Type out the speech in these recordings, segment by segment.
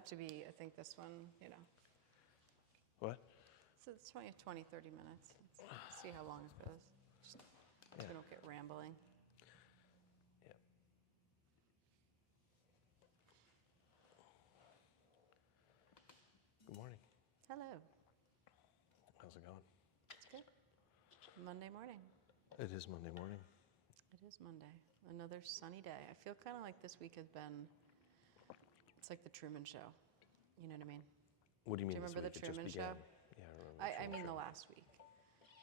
meant to be, I think this one, What? So it's 20, 30 minutes. Let's see how long it goes. Just so we don't get rambling. Yeah. Good morning. Hello. How's it going? It's good. Monday morning. It is Monday morning. It is Monday. Another sunny day. I feel kind of like this week has been, it's like the Truman Show. You know what I mean? What do you mean? Do you remember the Truman Show? Yeah, I remember. I mean the last week.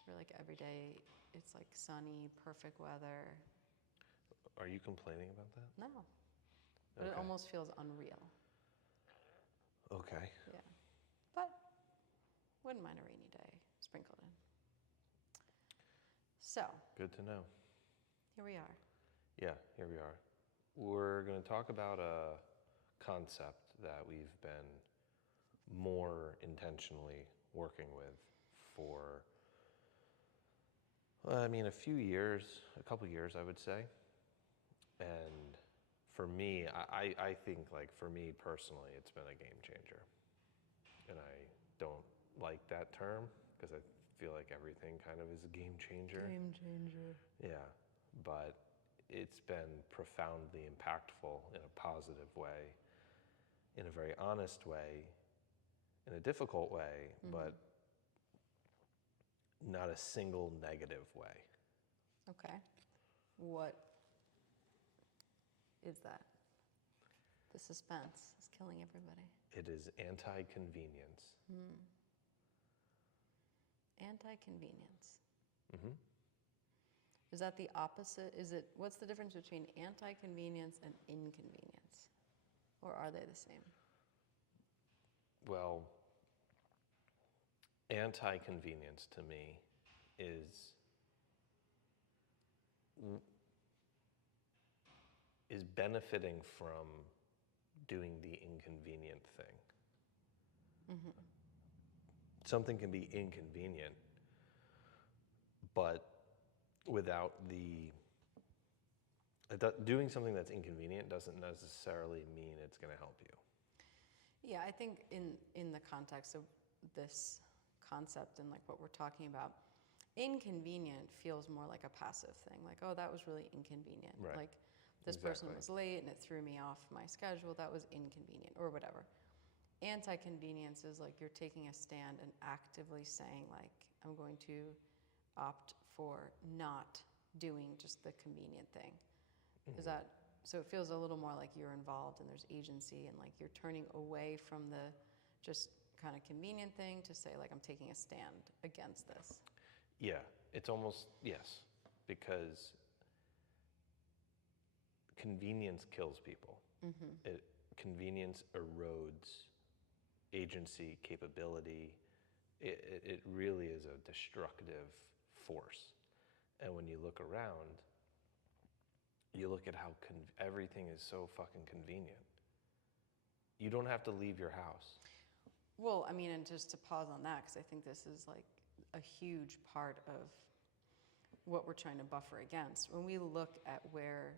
Where like every day it's like sunny, perfect weather. Are you complaining about that? No. But it almost feels unreal. Okay. Yeah. But wouldn't mind a rainy day sprinkled in. So. Good to know. Here we are. Yeah, here we are. We're going to talk about a concept that we've been more intentionally working with for, a few years, a couple years, I would say. And for me, I think like for me personally, it's been a game changer. And I don't like that term because I feel like everything kind of is a game changer. Game changer. Yeah, but it's been profoundly impactful in a positive way, in a very honest way, in a difficult way, but not a single negative way. Okay. What is that? The suspense is killing everybody. It is anti-convenience. Anti-convenience. Mm-hmm. Is that the opposite? What's the difference between anti-convenience and inconvenience? Or are they the same? Well, anti-convenience to me is benefiting from doing the inconvenient thing. Mm-hmm. Something can be inconvenient, but without doing something that's inconvenient doesn't necessarily mean it's going to help you. Yeah, I think in the context of this concept and like what we're talking about, inconvenient feels more like a passive thing. Like, oh, that was really inconvenient. Right. Like this person was late and it threw me off my schedule. That was inconvenient or whatever. Anti-convenience is like you're taking a stand and actively saying like, I'm going to opt for not doing just the convenient thing. Mm-hmm. So it feels a little more like you're involved and there's agency and like you're turning away from the just kind of convenient thing to say like, I'm taking a stand against this. Yeah, it's almost, yes, because convenience kills people. Mm-hmm. Convenience erodes agency, capability. It really is a destructive force. And when you look around, you look at how everything is so fucking convenient. You don't have to leave your house. Well, I mean, and just to pause on that, because I think this is like a huge part of what we're trying to buffer against. When we look at where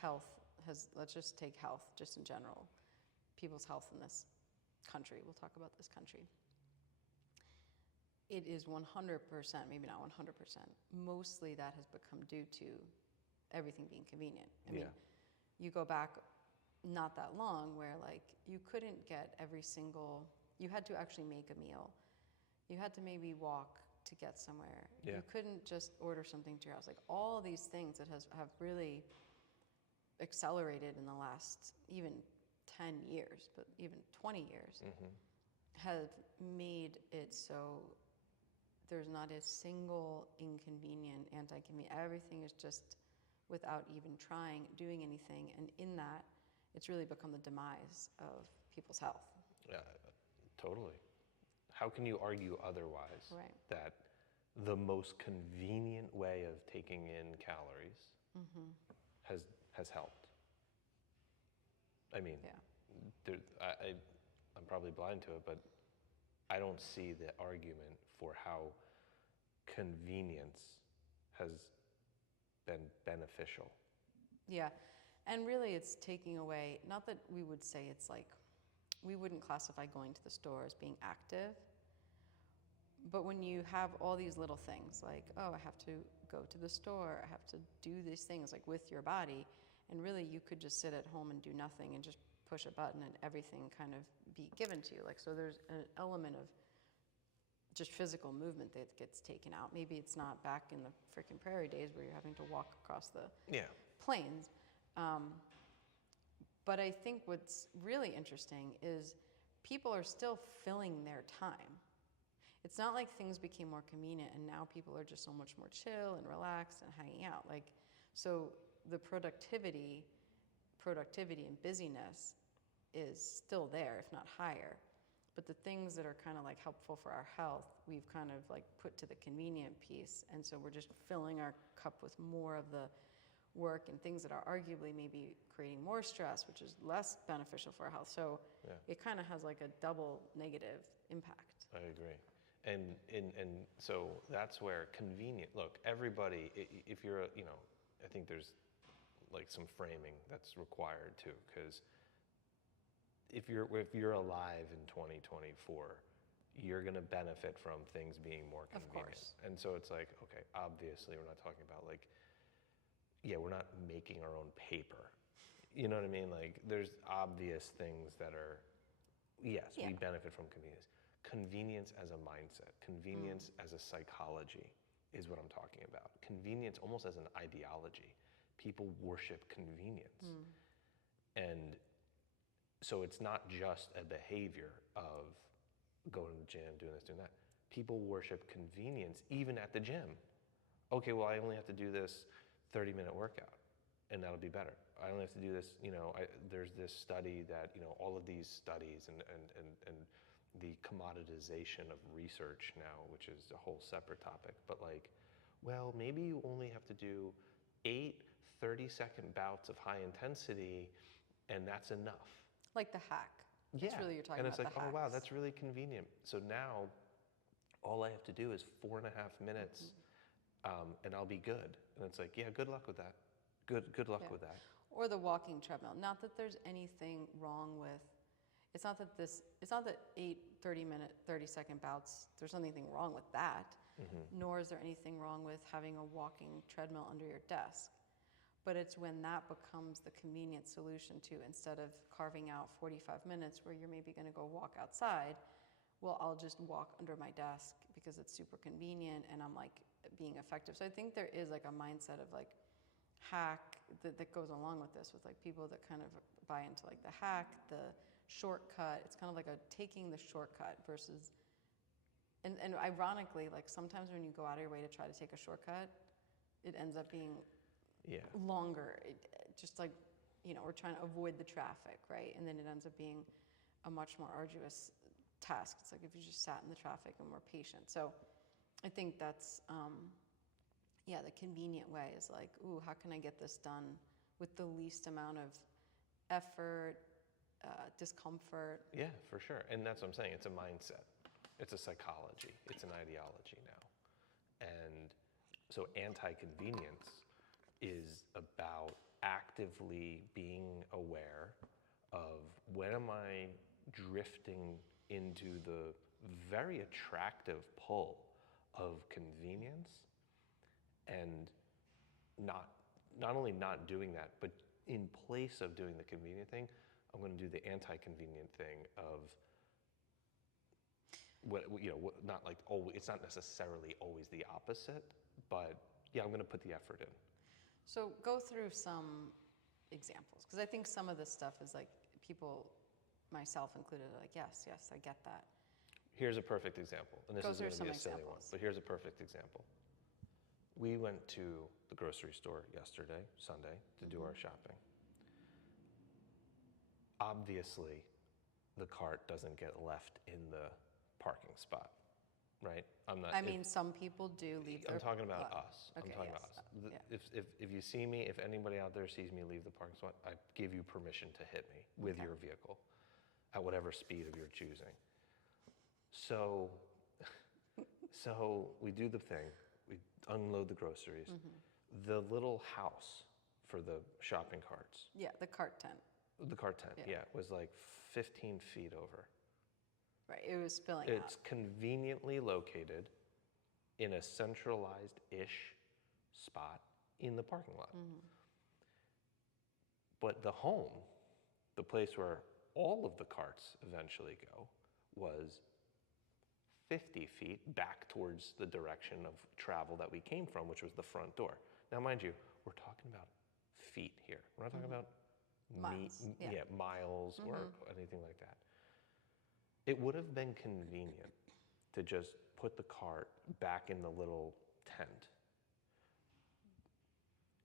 health has, let's just take health just in general, people's health in this country, we'll talk about this country. It is 100%, maybe not 100%, mostly that has become due to everything being convenient. I mean, you go back not that long where like you couldn't get you had to actually make a meal. You had to maybe walk to get somewhere. Yeah. You couldn't just order something to your house. Like all of these things that have really accelerated in the last even 10 years, but even 20 years, have made it so there's not a single inconvenient, anti-convenient. Everything is just without even doing anything. And in that, it's really become the demise of people's health. Yeah, totally. How can you argue otherwise? Right. That the most convenient way of taking in calories has helped? I mean, I'm probably blind to it, but I don't see the argument for how convenience has been beneficial. Yeah, and really it's taking away, not that we would say it's like we wouldn't classify going to the store as being active. But when you have all these little things like, oh, I have to go to the store, I have to do these things like with your body, and really you could just sit at home and do nothing and just push a button and everything kind of be given to you. Like, so there's an element of just physical movement that gets taken out. Maybe it's not back in the freaking prairie days where you're having to walk across the plains. But I think what's really interesting is people are still filling their time. It's not like things became more convenient and now people are just so much more chill and relaxed and hanging out. Like, so the productivity and busyness is still there, if not higher. But the things that are kind of like helpful for our health, we've kind of like put to the convenient piece. And so we're just filling our cup with more of the work and things that are arguably maybe creating more stress, which is less beneficial for our health. So it kind of has like a double negative impact. I agree. And so that's where convenient, look, everybody, if you're, I think there's like some framing that's required too, because if you're alive in 2024, you're going to benefit from things being more convenient. Of course. And so it's like, okay, obviously we're not talking about like, we're not making our own paper. You know what I mean? Like there's obvious things that are, yes, we benefit from convenience. Convenience as a mindset, convenience as a psychology is what I'm talking about. Convenience almost as an ideology. People worship convenience. And so it's not just a behavior of going to the gym, doing this, doing that. People worship convenience even at the gym. Okay, well, I only have to do this 30-minute workout and that'll be better. I only have to do this, there's this study that, all of these studies and the commoditization of research now, which is a whole separate topic, but like, well, maybe you only have to do 8 30-second bouts of high intensity and that's enough. Like the hack. That's really you're talking about. And it's like, the oh wow, hacks. that's really convenient. So now all I have to do is 4.5 minutes and I'll be good. And it's like, yeah, good luck with that. Good luck with that. Or the walking treadmill. Not that there's anything wrong with, it's not that 8 30-second bouts, there's anything wrong with that, nor is there anything wrong with having a walking treadmill under your desk. But it's when that becomes the convenient solution to, instead of carving out 45 minutes where you're maybe going to go walk outside, well, I'll just walk under my desk because it's super convenient and I'm like being effective. So I think there is like a mindset of like hack that goes along with this, with like people that kind of buy into like the hack, the shortcut. It's kind of like taking the shortcut versus, and ironically, like sometimes when you go out of your way to try to take a shortcut, it ends up being longer. Just like, we're trying to avoid the traffic, right? And then it ends up being a much more arduous task. It's like if you just sat in the traffic and were patient. So I think that's, the convenient way is like, ooh, how can I get this done with the least amount of effort, discomfort? Yeah, for sure. And that's what I'm saying. It's a mindset. It's a psychology. It's an ideology now. And so anti-convenience is about actively being aware of when am I drifting into the very attractive pull of convenience and not only not doing that, but in place of doing the convenient thing, I'm going to do the anti-convenient thing of not like always, it's not necessarily always the opposite, but I'm going to put the effort in. So go through some examples, because I think some of this stuff is like people, myself included, are like, yes, I get that. Here's a perfect example, and this is going to be a silly one, but here's a perfect example. We went to the grocery store yesterday, Sunday, to do our shopping. Obviously, the cart doesn't get left in the parking spot, right? Some people do leave I'm talking about us. Okay, I'm talking about us. If you see me, if anybody out there sees me leave the parking spot, I give you permission to hit me with your vehicle at whatever speed of your choosing. So we do the thing. We unload the groceries. The little house for the shopping carts. Yeah, the cart tent. The cart tent, was like 15 feet over. Right, it was spilling It's out. conveniently located in a centralized-ish spot in the parking lot. But the home, the place where all of the carts eventually go, was 50 feet back towards the direction of travel that we came from, which was the front door. Now, mind you, we're talking about feet here. We're not talking about Miles, yeah. miles or anything like that. It would have been convenient to just put the cart back in the little tent.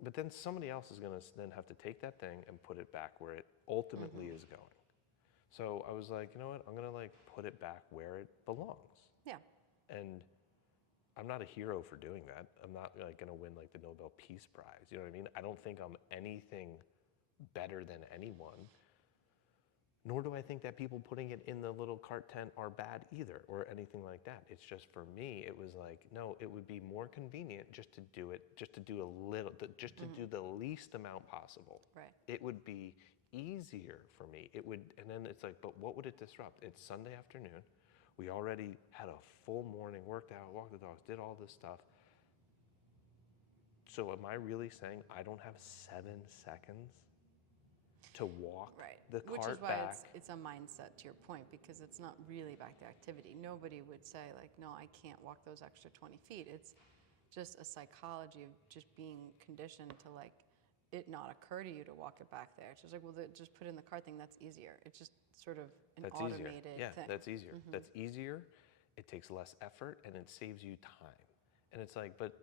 But then somebody else is going to then have to take that thing and put it back where it ultimately is going. So I was like, you know what? I'm going to like put it back where it belongs. Yeah. And I'm not a hero for doing that. I'm not like going to win like the Nobel Peace Prize. You know what I mean? I don't think I'm anything better than anyone. Nor do I think that people putting it in the little cart tent are bad either or anything like that. It's just for me, it was like, no, it would be more convenient just to do it, just to do a little, just to do the least amount possible. Right. It would be easier for me. It would, and then it's like, but what would it disrupt? It's Sunday afternoon. We already had a full morning, worked out, walked the dogs, did all this stuff. So am I really saying I don't have 7 seconds to walk the cart back? Which is why it's a mindset, to your point, because it's not really back to activity. Nobody would say, like, no, I can't walk those extra 20 feet. It's just a psychology of just being conditioned to, like, it not occur to you to walk it back there. It's just like, well, just put in the cart thing, that's easier. It's just sort of an That's automated easier. thing. Yeah, that's easier. That's easier. It takes less effort and it saves you time. And it's like, but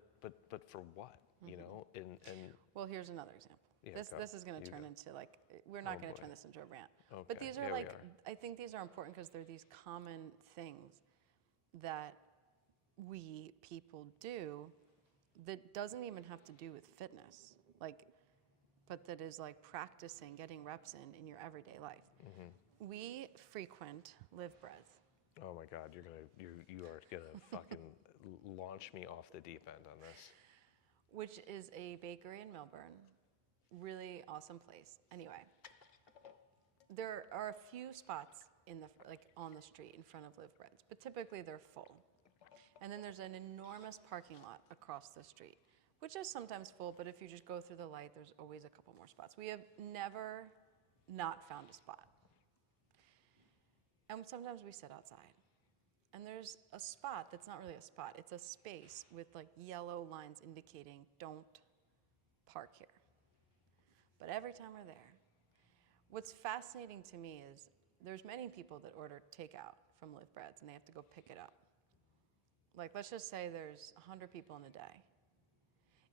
for what? You know? And Well, here's another example. Yeah, This is going to turn into, like, we're not going to turn this into a rant. But Okay, these are here we like, are. I think these are important because they're these common things that we people do that doesn't even have to do with fitness, like, but that is like practicing, getting reps in your everyday life. We frequent Live Breads. Oh my God, you are gonna fucking launch me off the deep end on this. Which is a bakery in Melbourne. Really awesome place. Anyway, there are a few spots in the on the street in front of Live Breads, but typically they're full. And then there's an enormous parking lot across the street, which is sometimes full, but if you just go through the light, there's always a couple more spots. We have never not found a spot. And sometimes we sit outside. And there's a spot that's not really a spot. It's a space with like yellow lines indicating don't park here. But every time we're there, what's fascinating to me is there's many people that order takeout from Live Breads and they have to go pick it up. Like, let's just say there's 100 people in a day.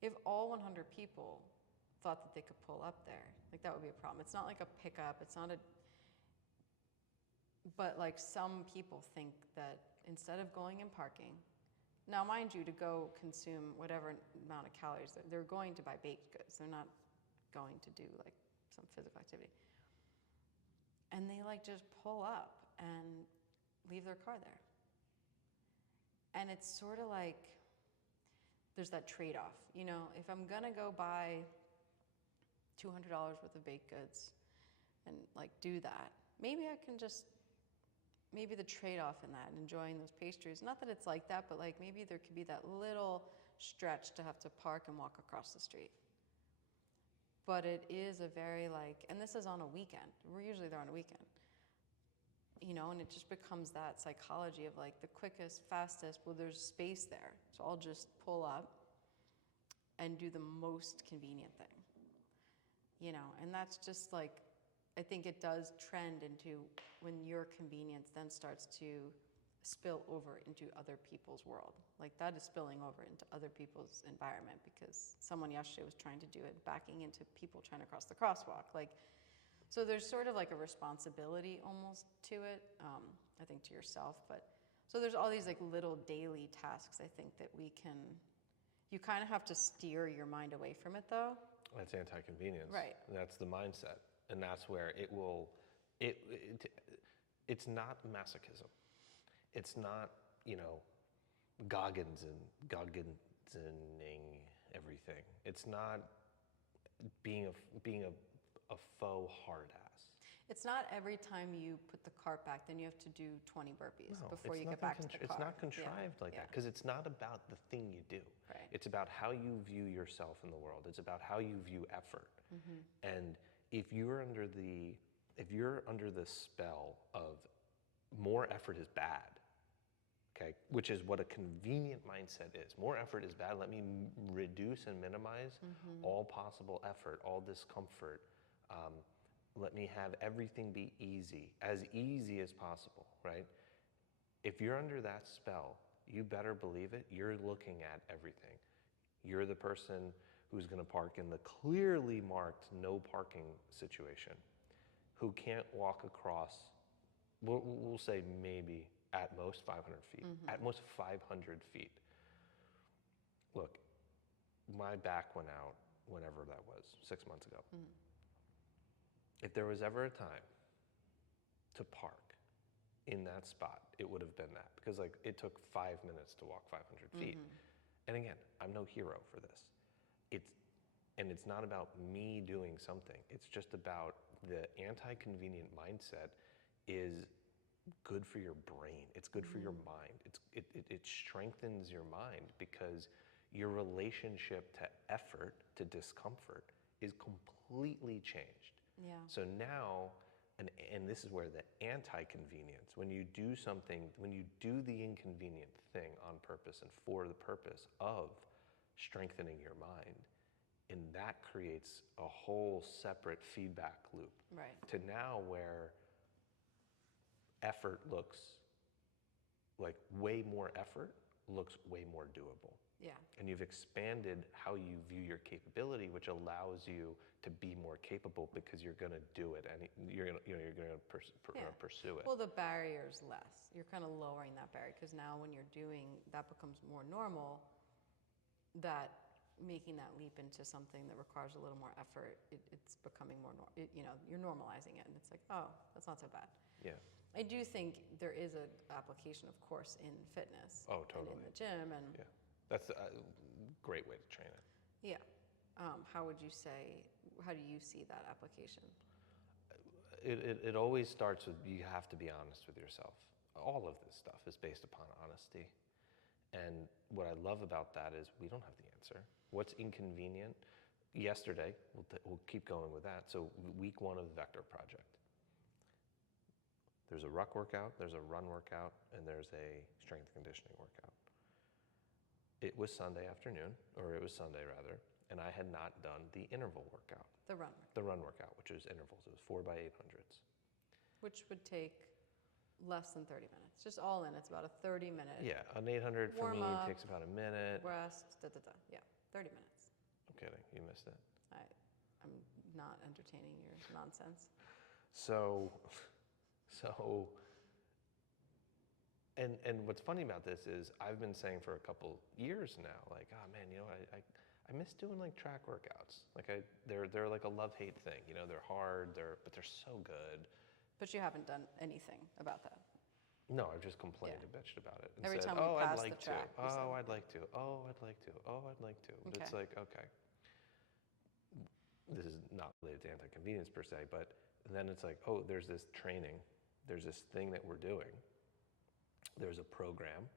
If all 100 people thought that they could pull up there, like, that would be a problem. It's not like a pickup, it's not a, but like some people think that instead of going and parking, now mind you, to go consume whatever amount of calories, they're going to buy baked goods. They're not going to do like some physical activity. And they like just pull up and leave their car there. And it's sort of like, there's that trade-off. You know, if I'm gonna go buy $200 worth of baked goods and like do that, maybe I can just, maybe the trade-off in that and enjoying those pastries, not that it's like that, but like maybe there could be that little stretch to have to park and walk across the street. But it is a very like, and this is on a weekend. We're usually there on a weekend. You know, and it just becomes that psychology of like the quickest, fastest, well, there's space there. So I'll just pull up and do the most convenient thing. You know, and that's just like, I think it does trend into when your convenience then starts to spill over into other people's world. Like that is spilling over into other people's environment because someone yesterday was trying to do it, backing into people trying to cross the crosswalk. Like, so there's sort of like a responsibility almost to it, I think to yourself, but so there's all these like little daily tasks I think that we can, you kind of have to steer your mind away from it though. That's anti-convenience. Right. That's the mindset. And that's where it will, it's not masochism. It's not, you know, Gogginsoning everything. It's not being a faux hard ass. It's not every time you put the cart back, then you have to do 20 burpees No, before it's you get nothing back to the car. It's not Yeah, contrived like that yeah. because it's not about the thing you do. Right. It's about how you view yourself in the world. It's about how you view effort. And if you're under the spell of more effort is bad, okay, which is what a convenient mindset is. More effort is bad. Let me reduce and minimize all possible effort, all discomfort. Let me have everything be as easy as possible, right? If you're under that spell, you better believe it, you're looking at everything. You're the person who's going to park in the clearly marked no parking situation, who can't walk across, we'll say maybe at most 500 feet, at most 500 feet. Look, my back went out whenever that was, 6 months ago. If there was ever a time to park in that spot, it would have been that, because like it took 5 minutes to walk 500 feet. And again, I'm no hero for this. It's not about me doing something. It's just about the anti-convenient mindset is good for your brain. It's good for your mind. It strengthens your mind because your relationship to effort, to discomfort, is completely changed. Yeah. So now, and this is where the anti-convenience, when you do something, when you do the inconvenient thing on purpose and for the purpose of strengthening your mind, and that creates a whole separate feedback loop. Right. To now where effort looks like way more effort looks way more doable. Yeah. And you've expanded how you view your capability, which allows you to be more capable because you're going to do it and you're going to pursue it. Well, the barrier's less. You're kind of lowering that barrier because now when you're doing that becomes more normal, that making that leap into something that requires a little more effort, it's becoming more, you're normalizing it and it's like, oh, that's not so bad. Yeah. I do think there is an application, of course, in fitness. Oh, totally. And in the gym and Yeah. That's a great way to train it. yeah. How would you say, how do you see that application? It always starts with you have to be honest with yourself. All of this stuff is based upon honesty. And what I love about that is we don't have the answer. What's inconvenient? Yesterday, we'll keep going with that. So week 1 of the Vector Project. There's a ruck workout, there's a run workout, and there's a strength conditioning workout. It was Sunday afternoon, or it was Sunday rather, and I had not done the interval workout. The run. The run workout, which is intervals. It was 4x800s. Which would take less than 30 minutes. Just all in, it's about a 30-minute Yeah, an 800 for me warm up, takes about a minute. rest, Yeah, 30 minutes. I'm kidding, you missed it. I'm not entertaining your nonsense. So, and what's funny about this is I've been saying for a couple years now, like, oh man, I miss doing like track workouts. Like they're like a love-hate thing. They're hard, but they're so good. But you haven't done anything about that. No, I've just complained and bitched about it. And Every said, time we oh, pass I'd like the track, to. Oh, I'd like to. Oh, I'd like to. Oh, I'd like to. But it's Okay. like, okay. This is not related to anti-convenience per se, but then it's like, oh, there's this training. There's this thing that we're doing. There's a program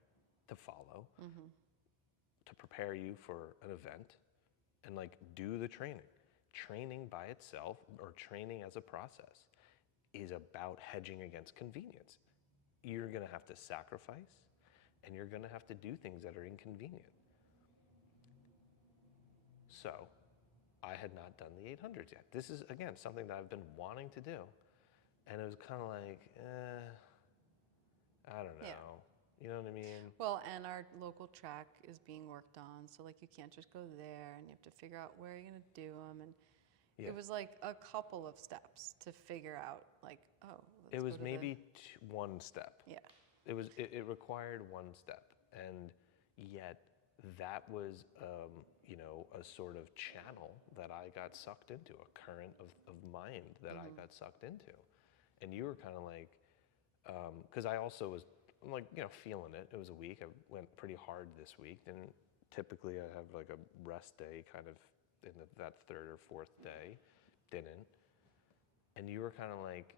to follow to prepare you for an event and like do the training. Training by itself or training as a process is about hedging against convenience. You're going to have to sacrifice and you're going to have to do things that are inconvenient. So I had not done the 800s yet. This is, again, something that I've been wanting to do. And it was kind of like, I don't know. Yeah. You know what I mean? Well, and our local track is being worked on, so like you can't just go there, and you have to figure out where you're gonna do them, and Yeah. it was like a couple of steps to figure out, like, oh, let's It was go to maybe one step. yeah, It required one step, and yet that was a sort of channel that I got sucked into, a current of mind that I got sucked into, and you were kind of like, because I also was like feeling it. It was a week. I went pretty hard this week, and typically I have like a rest day kind of in that third or fourth day, didn't, and you were kind of like,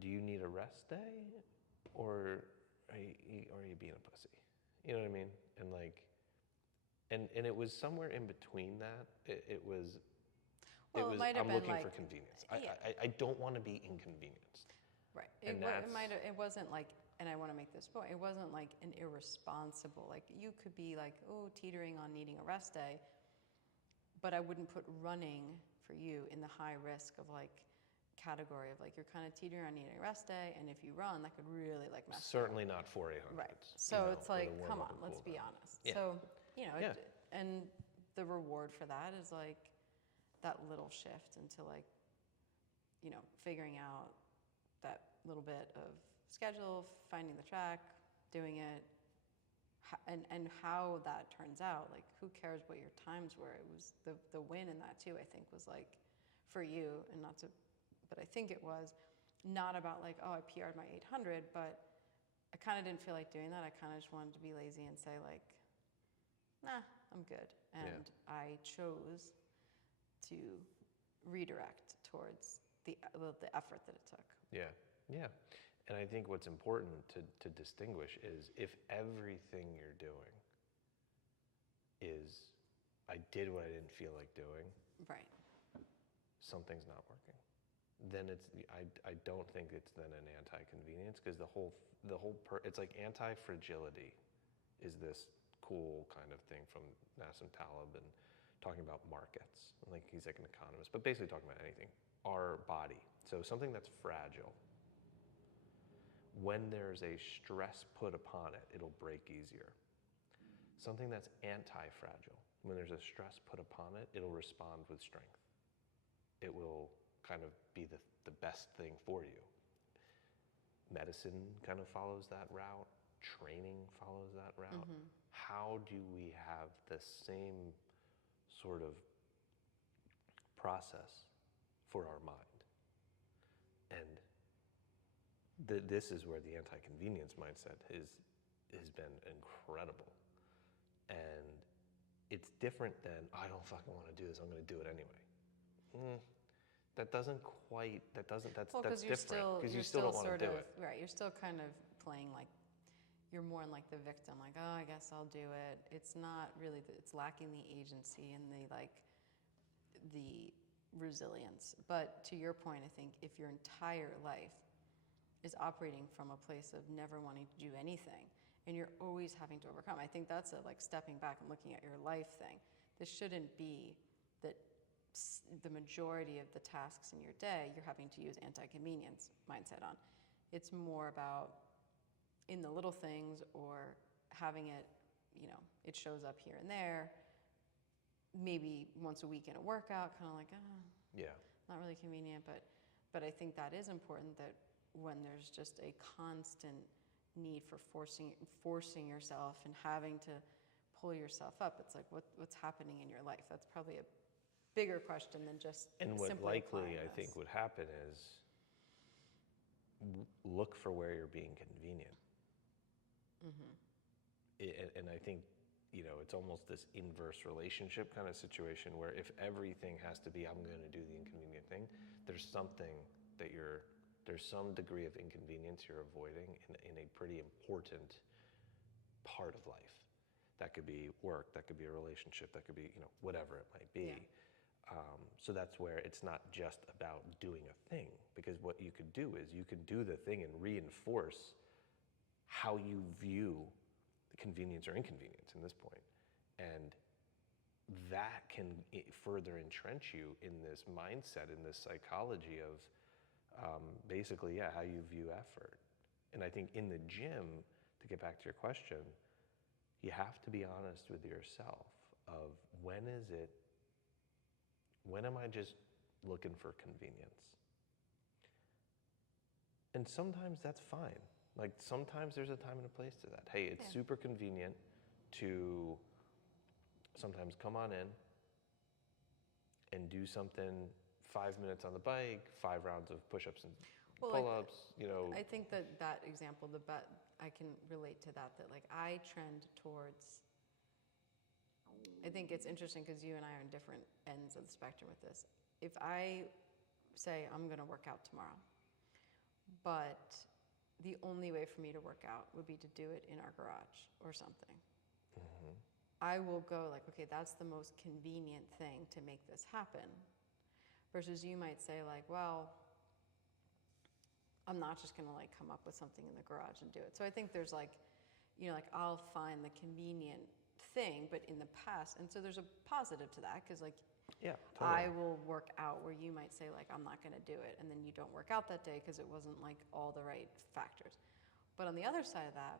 do you need a rest day, or are you being a pussy? You know what I mean? And like, and it was somewhere in between that. It was. Well, it might have I'm been looking like, for convenience. yeah. I don't want to be inconvenienced. Right. And It wasn't like, and I want to make this point, it wasn't like an irresponsible, like you could be like, oh, teetering on needing a rest day, but I wouldn't put running for you in the high risk of like category of like you're kind of teetering on needing a rest day, and if you run, that could really like mess you up. Certainly not 4 800s. Right. So it's like, come on, let's be honest. Yeah. So, you know, Yeah. and the reward for that is like that little shift into like, you know, figuring out that little bit of schedule, finding the track, doing it, and how that turns out. Like, who cares what your times were? It was the win in that too, I think, was like for you, and not to, but I think it was not about like, oh, I PR'd my 800, but I kind of didn't feel like doing that. I kind of just wanted to be lazy and say like, nah, I'm good. And I chose to redirect towards the effort that it took. Yeah, yeah. And I think what's important to distinguish is if everything you're doing is, I did what I didn't feel like doing, Right. something's not working. Then I don't think it's then an anti-convenience, because it's like anti-fragility is this cool kind of thing from Nassim Taleb, and talking about markets. Like, he's like an economist, but basically talking about anything. Our body. So something that's fragile, when there's a stress put upon it, it'll break easier. Something that's anti-fragile, when there's a stress put upon it, it'll respond with strength. It will kind of be the best thing for you. Medicine kind of follows that route. Training follows that route. Mm-hmm. How do we have the same sort of process for our mind? And this is where the anti-convenience mindset has been incredible. And it's different than, I don't fucking want to do this, I'm going to do it anyway. That's different, because you still don't want to do it. Right, you're still kind of playing like, you're more in like the victim, like, oh, I guess I'll do it. It's not really, it's lacking the agency and the resilience. But to your point, I think if your entire life is operating from a place of never wanting to do anything, and you're always having to overcome, I think that's a like stepping back and looking at your life thing. This shouldn't be that the majority of the tasks in your day you're having to use anti-convenience mindset on. It's more about in the little things, or having it, you know, it shows up here and there, maybe once a week in a workout, kind of like, yeah, not really convenient, but I think that is important, that when there's just a constant need for forcing yourself and having to pull yourself up, it's like, what's happening in your life? That's probably a bigger question than just and what likely I think would happen is look for where you're being convenient. And I think, you know, it's almost this inverse relationship kind of situation where if everything has to be, I'm going to do the inconvenient thing, there's something that there's some degree of inconvenience you're avoiding in a pretty important part of life. That could be work, that could be a relationship, that could be, you know, whatever it might be. Yeah. So that's where it's not just about doing a thing, because what you could do is you could do the thing and reinforce how you view the convenience or inconvenience in this point. And that can further entrench you in this mindset, in this psychology of basically, how you view effort. And I think in the gym, to get back to your question, you have to be honest with yourself of when am I just looking for convenience? And sometimes that's fine. Like, sometimes there's a time and a place to that. Hey, it's super convenient to sometimes come on in and do something 5 minutes on the bike, 5 rounds of push-ups and pull-ups, you know. I think that example, I can relate to that like I trend towards, I think it's interesting because you and I are on different ends of the spectrum with this. If I say I'm going to work out tomorrow, but the only way for me to work out would be to do it in our garage or something. I will go like, okay, that's the most convenient thing to make this happen. Versus you might say like, well, I'm not just gonna like come up with something in the garage and do it. So I think there's like, like I'll find the convenient thing, but in the past, and so there's a positive to that, because like, Yeah, I totally. will work out where you might say like, I'm not gonna do it, and then you don't work out that day because it wasn't like all the right factors. But on the other side of that,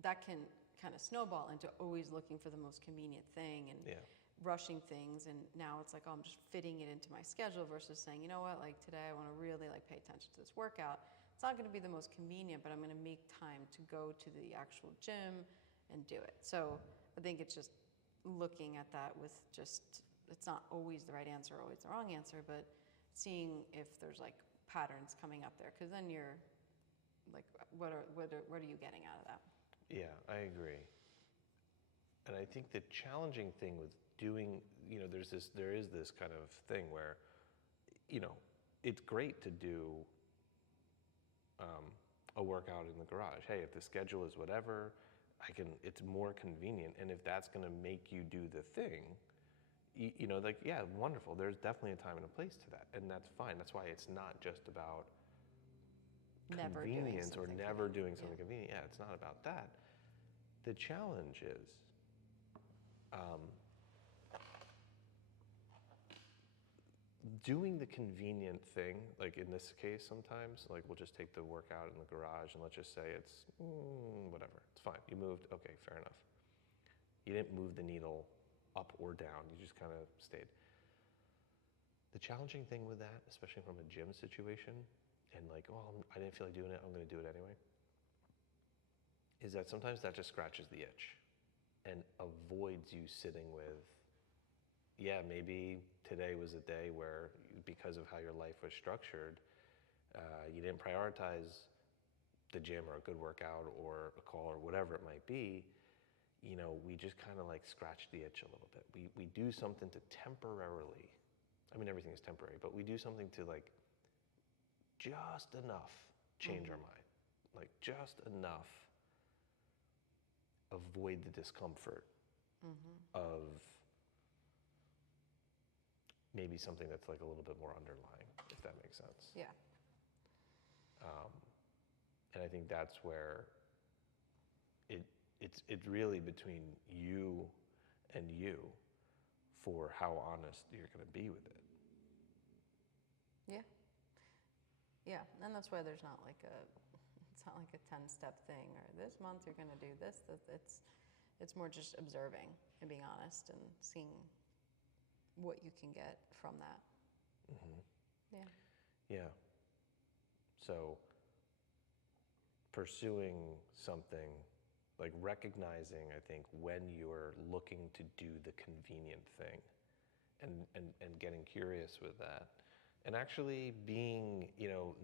that can kind of snowball into always looking for the most convenient thing and Yeah. rushing things, and now it's like, oh, I'm just fitting it into my schedule versus saying, you know what, like today I want to really like pay attention to this workout. It's not going to be the most convenient, but I'm going to make time to go to the actual gym and do it. So I think it's just looking at that with just, it's not always the right answer, always the wrong answer, but seeing if there's like patterns coming up there, because then you're like, what are you getting out of that? Yeah, I agree. And I think the challenging thing with doing, there is this kind of thing where, it's great to do a workout in the garage. Hey, if the schedule is whatever, it's more convenient. And if that's going to make you do the thing, like, yeah, wonderful. There's definitely a time and a place to that. And that's fine. That's why it's not just about Never doing convenience or something never convenient. doing something convenient. Yeah, it's not about that. The challenge is doing the convenient thing. Like in this case, sometimes, like we'll just take the workout in the garage and let's just say it's whatever. It's fine. You moved. Okay, fair enough. You didn't move the needle up or down. You just kind of stayed. The challenging thing with that, especially from a gym situation, and like, oh, I didn't feel like doing it, I'm going to do it anyway, is that sometimes that just scratches the itch and avoids you sitting with, yeah, maybe today was a day where, because of how your life was structured, you didn't prioritize the gym or a good workout or a call or whatever it might be. We just kind of like scratch the itch a little bit. We do something to temporarily, I mean, everything is temporary, but we do something to like just enough change our mind, like just enough avoid the discomfort of maybe something that's like a little bit more underlying, if that makes sense. Yeah. And I think that's where it's really between you and you for how honest you're going to be with it. Yeah. Yeah, and that's why there's not like it's not like a 10-step thing, or this month you're going to do this. It's more just observing and being honest and seeing what you can get from that. Yeah. Yeah. So pursuing something, like recognizing, I think, when you're looking to do the convenient thing and getting curious with that. And actually being,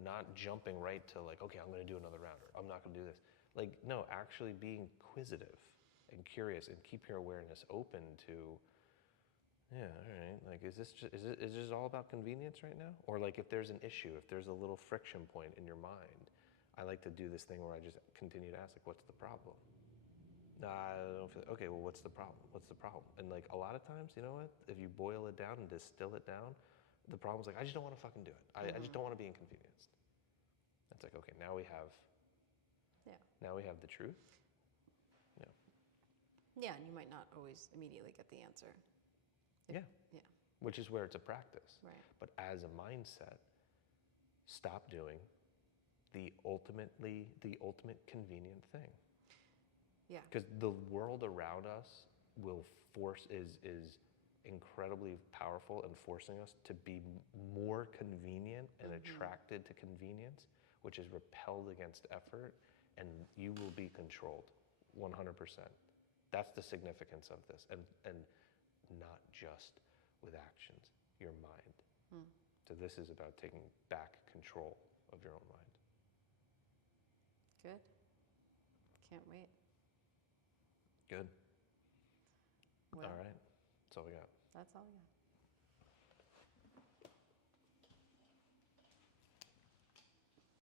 not jumping right to like, okay, I'm going to do another round, or I'm not going to do this. Like, no, actually being inquisitive and curious and keep your awareness open to, yeah, all right, like, is this all about convenience right now? Or like if there's an issue, if there's a little friction point in your mind, I like to do this thing where I just continue to ask, like, what's the problem? Nah, I don't feel, okay, well, what's the problem? What's the problem? And like a lot of times, you know what? If you boil it down and distill it down, the problem's like, I just don't want to fucking do it. I just don't want to be inconvenienced. It's like, okay, now we have the truth. Yeah. Yeah, and you might not always immediately get the answer. Yeah. Yeah. Which is where it's a practice. Right. But as a mindset, stop doing the ultimate convenient thing. Yeah. Because the world around us is incredibly powerful and forcing us to be more convenient and attracted to convenience, which is repelled against effort, and you will be controlled 100%. That's the significance of this, and not just with actions, your mind. So this is about taking back control of your own mind. Good. Can't wait. Good. Well, All right. That's all we got. that's all we got.